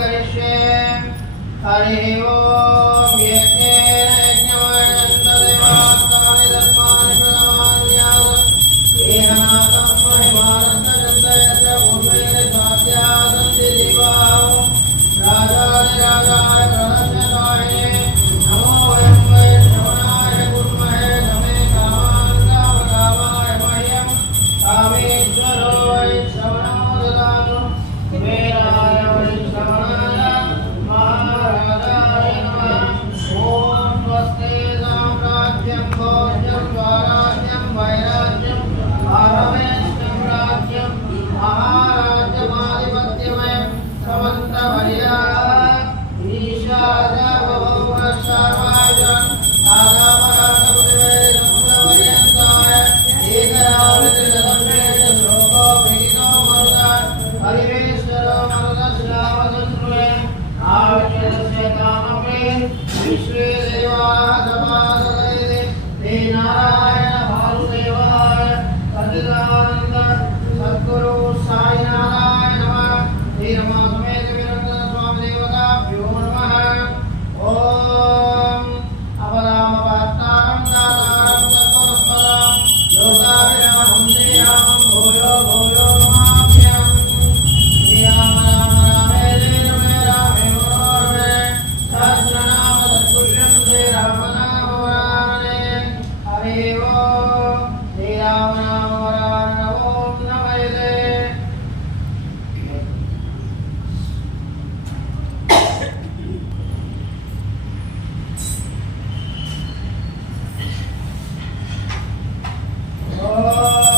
करिष्ये हरिः ओ आवश्यक विश्व देवा Bye. Oh.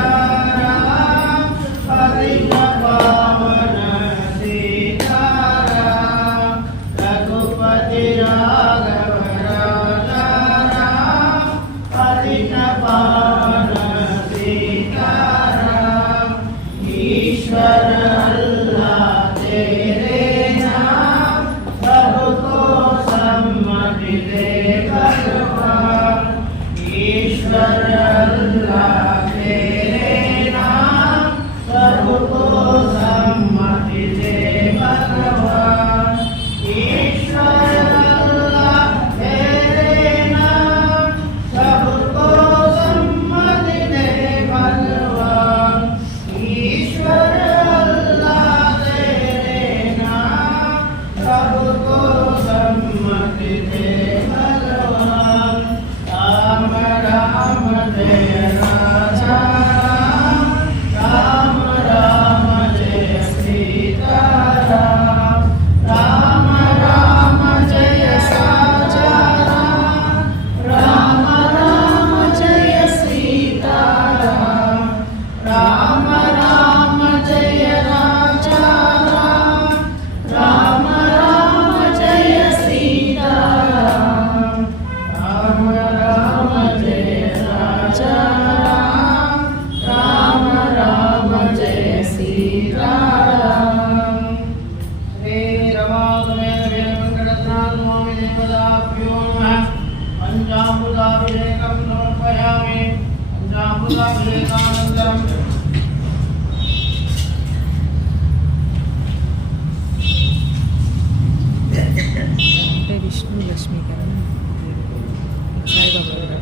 Yeah.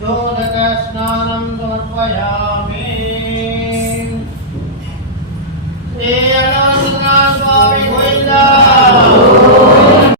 जोधक स्नान समर्पयामी श्री अनंत स्वामी गोविंदा